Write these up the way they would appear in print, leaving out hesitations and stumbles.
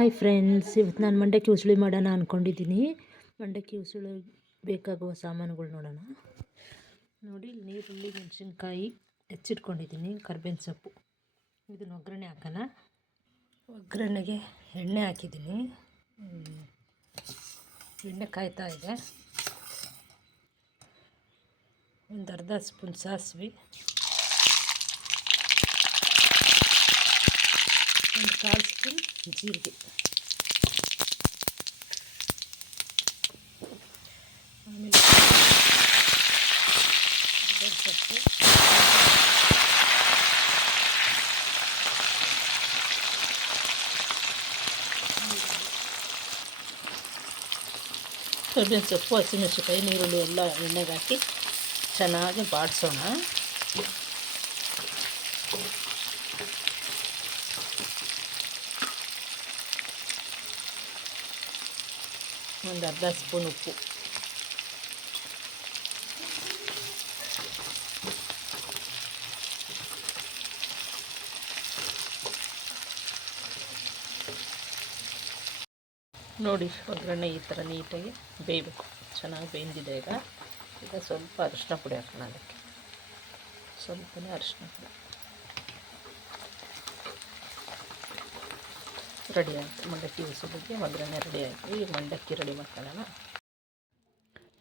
Hi friends, ಇವತ್ತು ನಾನು ಮಂಡಕ್ಕಿ ಉಸುಳಿ ಮಾಡೋಣ ಅಂದ್ಕೊಂಡಿದ್ದೀನಿ. ಮಂಡಕ್ಕಿ ಉಸುಳಿ ಬೇಕಾಗುವ ಸಾಮಾನುಗಳು ನೋಡೋಣ. ನೋಡಿ, ನೀರುಳ್ಳಿ, ಮೆಣಸಿನ್ಕಾಯಿ ಹೆಚ್ಚಿಟ್ಕೊಂಡಿದ್ದೀನಿ, ಕರ್ಬೇವಿನ ಸೊಪ್ಪು. ಇದನ್ನು ಒಗ್ಗರಣೆ ಹಾಕೋಣ. ಒಗ್ಗರಣೆಗೆ ಎಣ್ಣೆ ಹಾಕಿದ್ದೀನಿ. ಎಣ್ಣೆ ಕಾಯ್ತಾ ಇದೆ. ಒಂದು ಅರ್ಧ ಸ್ಪೂನ್ ಸಾಸಿವೆ, ಒಂದು 1/4 ಸ್ಪೂನ್ ಜೀರಿಗೆ, ಆಮೇಲೆ ಸೊಪ್ಪು, ಕರ್ಬೇವಿನ ಸೊಪ್ಪು, ಹಸಿಮೆಣಸಿನ್ಕಾಯಿ, ನೀರುಳ್ಳಿ ಎಲ್ಲ ಎಣ್ಣೆಗೆ ಹಾಕಿ ಚೆನ್ನಾಗಿ ಬಾಡಿಸೋಣ. ಒಂದು ಅರ್ಧ ಸ್ಪೂನ್ ಉಪ್ಪು, ನೋಡಿ ಒಗ್ಗರಣೆ ಈ ಥರ ನೀಟಾಗಿ ಬೇಯಬೇಕು. ಚೆನ್ನಾಗಿ ಬೇಯ್ದಿದೆ. ಈಗ ಸ್ವಲ್ಪ ಅರಿಶಿನ ಪುಡಿ ಹಾಕೋಣ. ಅದಕ್ಕೆ ಸ್ವಲ್ಪನೇ ಅರಿಶಿನ ಪುಡಿ. ರೆಡಿ ಆಯಿತು ಮಂಡಕ್ಕಿ ಉಸುಳಿಗೆ ಒಗ್ಗರಣೆ ರೆಡಿ ಆಯಿತು. ಈ ಮಂಡಕ್ಕಿ ರೆಡಿ ಮಾಡ್ಕೊಳ್ಳೋಣ.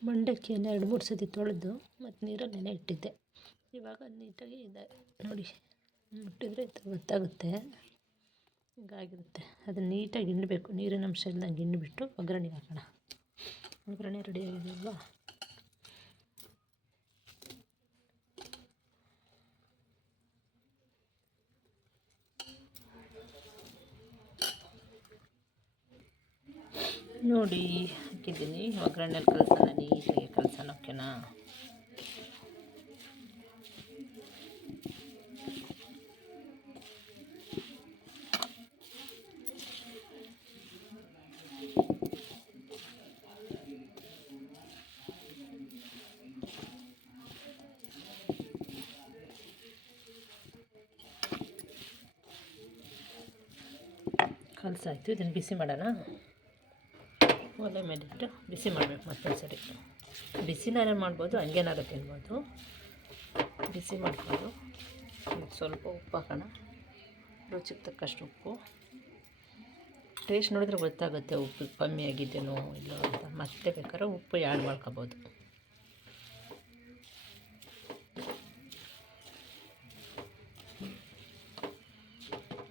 ಮಂಡಕ್ಕಿಯನ್ನು 2-3 ಸತಿ ತೊಳೆದು ಮತ್ತು ನೀರಲ್ಲಿ ನೆನೆ ಇಟ್ಟಿದ್ದೆ. ಇವಾಗ ನೀಟಾಗಿ ಇದೆ ನೋಡಿ, ಮುಟ್ಟಿದ್ರೆ ಗೊತ್ತಾಗುತ್ತೆ. ಹೀಗಾಗಿರುತ್ತೆ. ಅದನ್ನು ನೀಟಾಗಿ ಹಿಂಡಬೇಕು. ನೀರಿನ ಅಂಶ ಇಲ್ದಂಗೆ ಹಿಂಡಿಬಿಟ್ಟು ಒಗ್ಗರಣೆಗೆ ಹಾಕೋಣ. ಒಗ್ಗರಣೆ ರೆಡಿ ಆಗಿದೆ ಅಲ್ವಾ? ನೋಡಿ ಹಾಕಿದ್ದೀನಿ. ಒಗ್ಗರಣೆಯಲ್ಲಿ ಕಲಸೋಣ, ನೀಟಾಗಿ ಕಲಸೋಣ. ಓಕೆನಾ? ಕಲಸಾಯ್ತು. ಇದನ್ನು ಬಿಸಿ ಮಾಡೋಣ. ಒಲೆ ಮೇಲಿಟ್ಟು ಬಿಸಿ ಮಾಡಬೇಕು. ಮತ್ತೊಂದು ಸರಿ ಬಿಸಿನಾರೇ ಮಾಡ್ಬೋದು, ಹಂಗೇನಾದ್ರು ತಿನ್ಬೋದು. ಬಿಸಿ ಮಾಡ್ಕೊಂಡು ಸ್ವಲ್ಪ ಉಪ್ಪು ಹಾಕೋಣ. ರುಚಿಗೆ ತಕ್ಕಷ್ಟು ಉಪ್ಪು. ಟೇಸ್ಟ್ ನೋಡಿದ್ರೆ ಗೊತ್ತಾಗುತ್ತೆ ಉಪ್ಪು ಕಮ್ಮಿ ಆಗಿದ್ದೇನೋ ಇಲ್ಲ ಅಂತ. ಮತ್ತೆ ಬೇಕಾದ್ರೆ ಉಪ್ಪು ಆ್ಯಡ್ ಮಾಡ್ಕೋಬೋದು.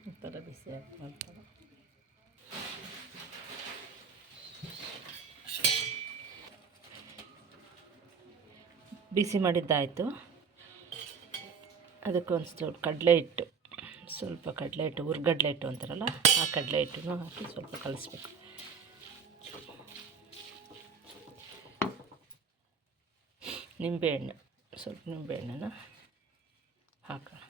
ಈ ಥರ ಬಿಸಿ ಮಾಡ್ತಾರೆ. ಬಿಸಿ ಮಾಡಿದ್ದಾಯಿತು. ಅದಕ್ಕೆ ಒಂದು ಸ್ವಲ್ಪ ಕಡಲೆ ಹಿಟ್ಟು, ಹುರ್ಗಡ್ಲೆ ಹಿಟ್ಟು ಅಂತಾರಲ್ಲ, ಆ ಕಡಲೆ ಹಿಟ್ಟನ್ನು ಹಾಕಿ ಸ್ವಲ್ಪ ಕಲಿಸ್ಬೇಕು. ನಿಂಬೆಹಣ್ಣು, ಸ್ವಲ್ಪ ನಿಂಬೆಹಣ್ಣನ್ನು ಹಾಕೋಣ.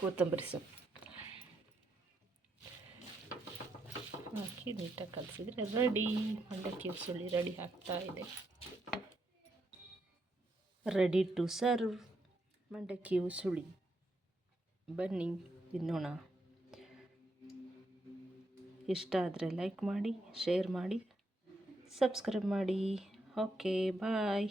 ಕೊತ್ತಂಬರಿ ಸೊಪ್ಪು ಹಾಕಿ ನೀಟಾಗಿ ಕಲಸಿದ್ರೆ ರೆಡಿ. ಮಂಡಕ್ಕಿ ಉಸುಳಿ ರೆಡಿ ಆಗ್ತಾ ಇದೆ. ರೆಡಿ ಟು ಸರ್ವ್ ಮಂಡಕ್ಕಿ ಉಸುಳಿ. ಬನ್ನಿ ತಿನ್ನೋಣ. ಇಷ್ಟ ಆದರೆ ಲೈಕ್ ಮಾಡಿ, ಶೇರ್ ಮಾಡಿ, ಸಬ್ಸ್ಕ್ರೈಬ್ ಮಾಡಿ. ಓಕೆ, ಬಾಯ್.